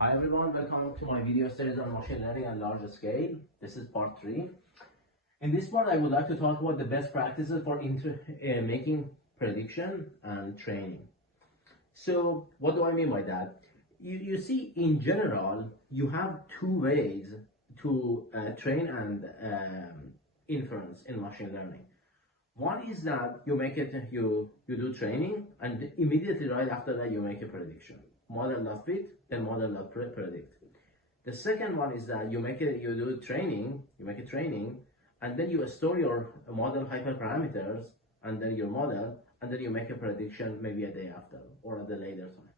Hi everyone, welcome to my video series on machine learning and large scale. This is part 3. In this part, I would like to talk about the best practices for making prediction and training. So what do I mean by that? You see, in general, you have two ways to train and inference in machine learning. One is that you do training, and immediately right after that you make a prediction. Model.fit, then model.predict. The second one is that you make a training, and then you store your model hyperparameters and then your model, and then you make a prediction maybe a day after or at a later time.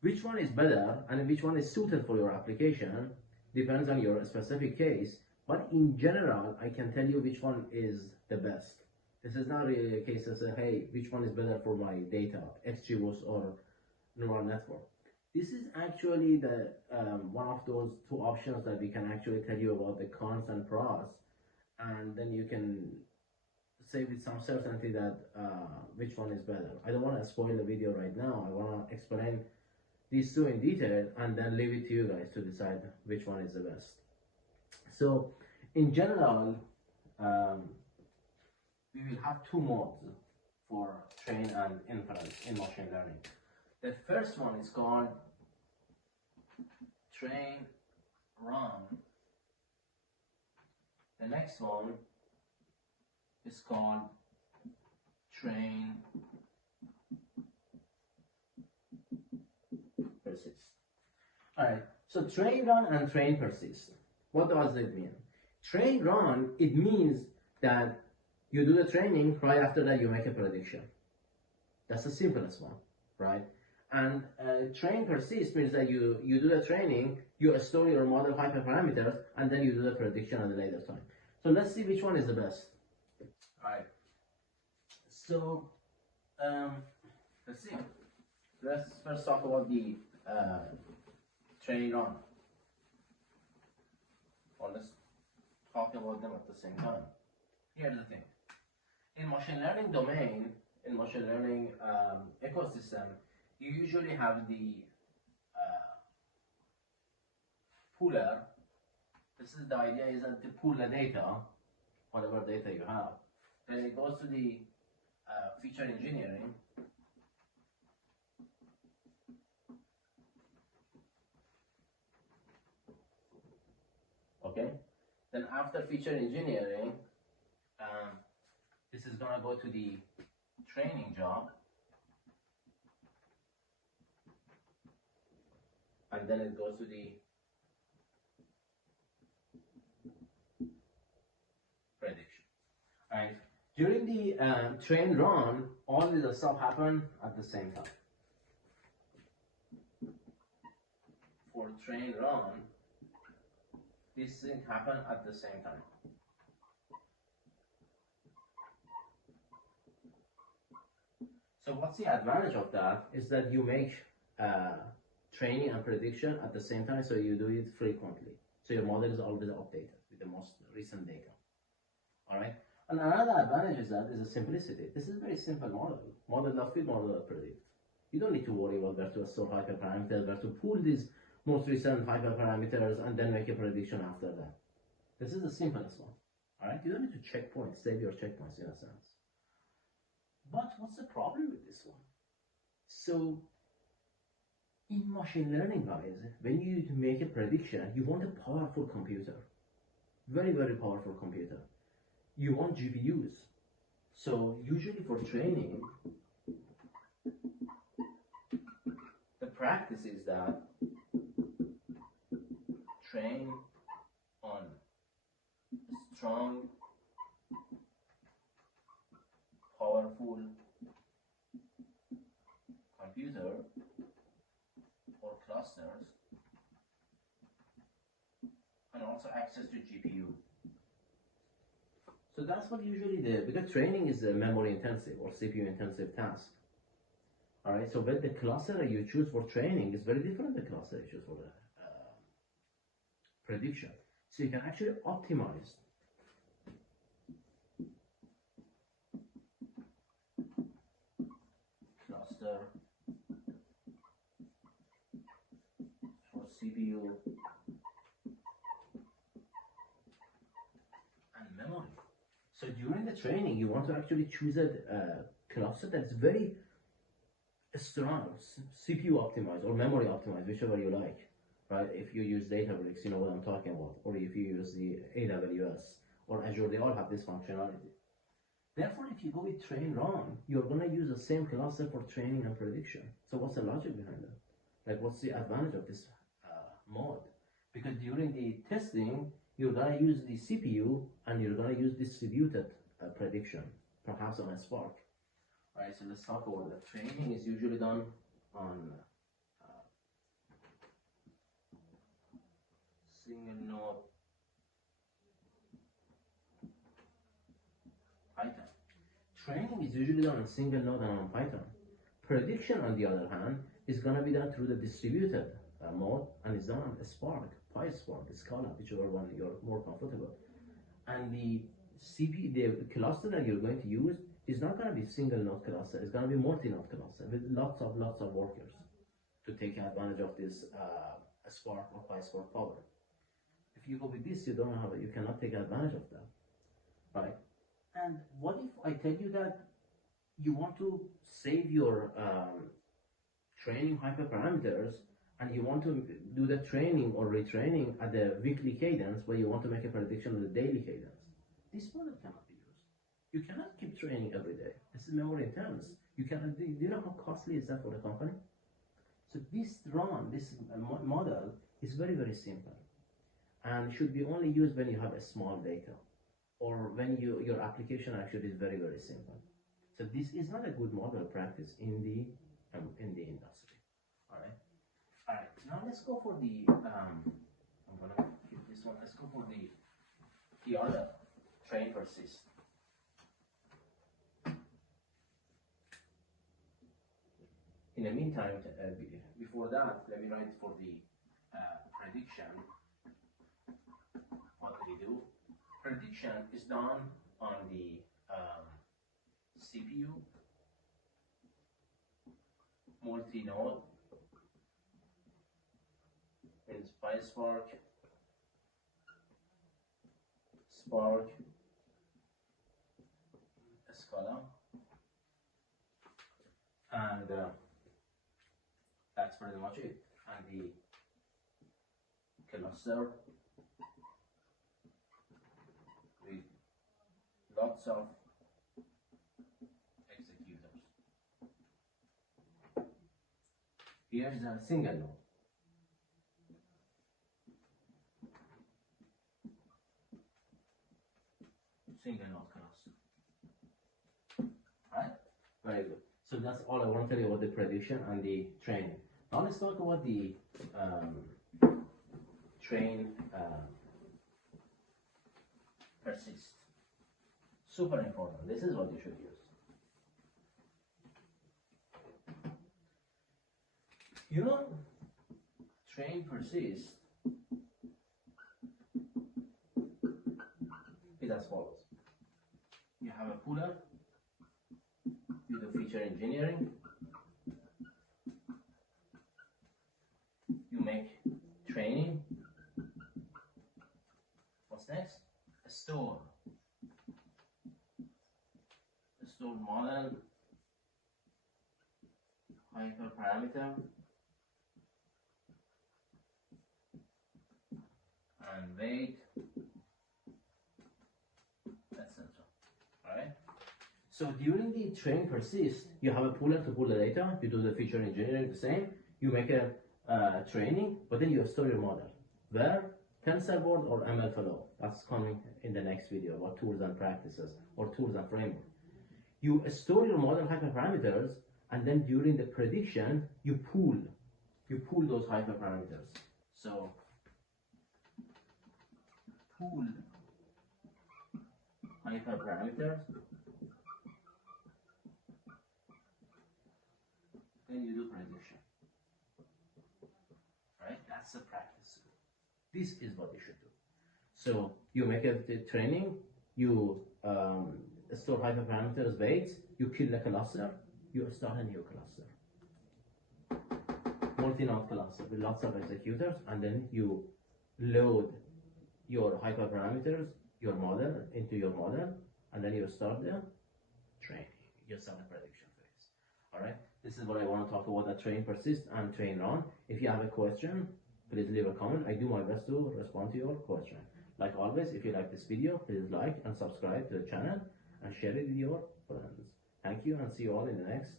Which one is better and which one is suited for your application depends on your specific case, but in general, I can tell you which one is the best. This is not really a case of say, hey, which one is better for my data, XGBoost or neural network. This is actually the one of those two options that we can actually tell you about the cons and pros, and then you can say with some certainty that which one is better. I don't want to spoil the video right now. I want to explain these two in detail and then leave it to you guys to decide which one is the best. So in general, we will have two modes for train and inference in machine learning. The first one is called train run. The next one is called train persist. Alright, so train run and train persist. What does it mean? Train run, it means that you do the training, right after that you make a prediction. That's the simplest one, right? And train persist means that you do the training, you store your model hyperparameters, and then you do the prediction at a later time. So let's see which one is the best. All right. So let's see. Let's first talk about the train run. Or let's talk about them at the same time. Here's the thing. In machine learning domain, in machine learning ecosystem, you usually have the pooler. This is the idea is that to pool the data, whatever data you have, then it goes to the feature engineering. Okay, then after feature engineering, this is gonna go to the training job, and then it goes to the prediction. Right? During the train run, all the stuff happen at the same time. For train run, this thing happen at the same time. So what's the advantage of that is that you make training and prediction at the same time, so you do it frequently. So your model is always updated with the most recent data. All right. And another advantage is that is the simplicity. This is a very simple model. Model.fit, model.predict. You don't need to worry about where to store hyperparameters, where to pull these most recent hyperparameters and then make a prediction after that. This is the simplest one. All right. You don't need to checkpoint, save your checkpoints in a sense. But what's the problem with this one? So in machine learning, guys, when you make a prediction, you want a powerful computer. Very, very powerful computer. You want GPUs. So usually for training, the practice is that train on a strong, powerful computer or clusters, and also access to GPU. So that's what usually because training is a memory intensive or CPU intensive task. All right, so but the cluster you choose for training is very different than the cluster you choose for the prediction. So you can actually optimize cluster for CPU, and memory. So during the training, you want to actually choose a cluster that's very strong, CPU optimized or memory optimized, whichever you like, right? If you use Databricks, you know what I'm talking about, or if you use the AWS or Azure, they all have this functionality. Therefore, if you go with train run, you're going to use the same cluster for training and prediction. So what's the logic behind that? Like, what's the advantage of this mode? Because during the testing, you're going to use the CPU and you're going to use distributed prediction, perhaps on a Spark. All right, so let's talk about that. Training is usually done on single node Python. Training is usually done on single node and on Python. Prediction, on the other hand, is going to be done through the distributed mode and is done on Spark, PySpark, Scala, whichever one you're more comfortable. And the CPU, the cluster that you're going to use is not going to be single node cluster. It's going to be multi-node cluster with lots of workers to take advantage of this Spark or PySpark power. If you go with this, you cannot take advantage of that, right? And what if I tell you that you want to save your training hyperparameters and you want to do the training or retraining at the weekly cadence, where you want to make a prediction on the daily cadence? This model cannot be used. You cannot keep training every day. This is memory intense. You cannot. Do you know how costly is that for the company? So this model is very, very simple and should be only used when you have a small data or when your application actually is very, very simple. So this is not a good model practice in the industry. All right. All right. Now let's go for the. I'm gonna keep this one. Let's go for the other train persist. In the meantime, before that, let me write for the prediction. What do we do? Prediction is done on the CPU, multi-node, in PySpark, Spark, Scala, and that's pretty much it. And the cluster with lots of executors. Here's a single node. Single node cluster. Right? Very good. So that's all I want to tell you about the prediction and the training. Now let's talk about the train persist. Super important. This is what you should use. You know, train persist is as follows. You have a puller, you do feature engineering, you make training. What's next? A store. A store model, hyperparameter, and weight, etc. Alright? So during the train persist, you have a puller to pull the data, you do the feature engineering the same, you make a training, but then you store your model. Where? TensorBoard or MLflow. That's coming in the next video about tools and practices or tools and framework. You store your model hyperparameters, and then during the prediction, you pool those hyperparameters. So pool hyperparameters, then you do prediction. Right? That's the practice. This is what you should do. So you make a training, you store hyperparameters, weights, you kill the cluster, you start a new cluster. multi-node cluster with lots of executors, and then you load your hyperparameters, your model, into your model, and then you start the training. You start the prediction phase. All right. This is what I want to talk about: the train, persist, and train run. If you have a question, please leave a comment. I do my best to respond to your question. Like always, if you like this video, please like and subscribe to the channel and share it with your friends. Thank you, and see you all in the next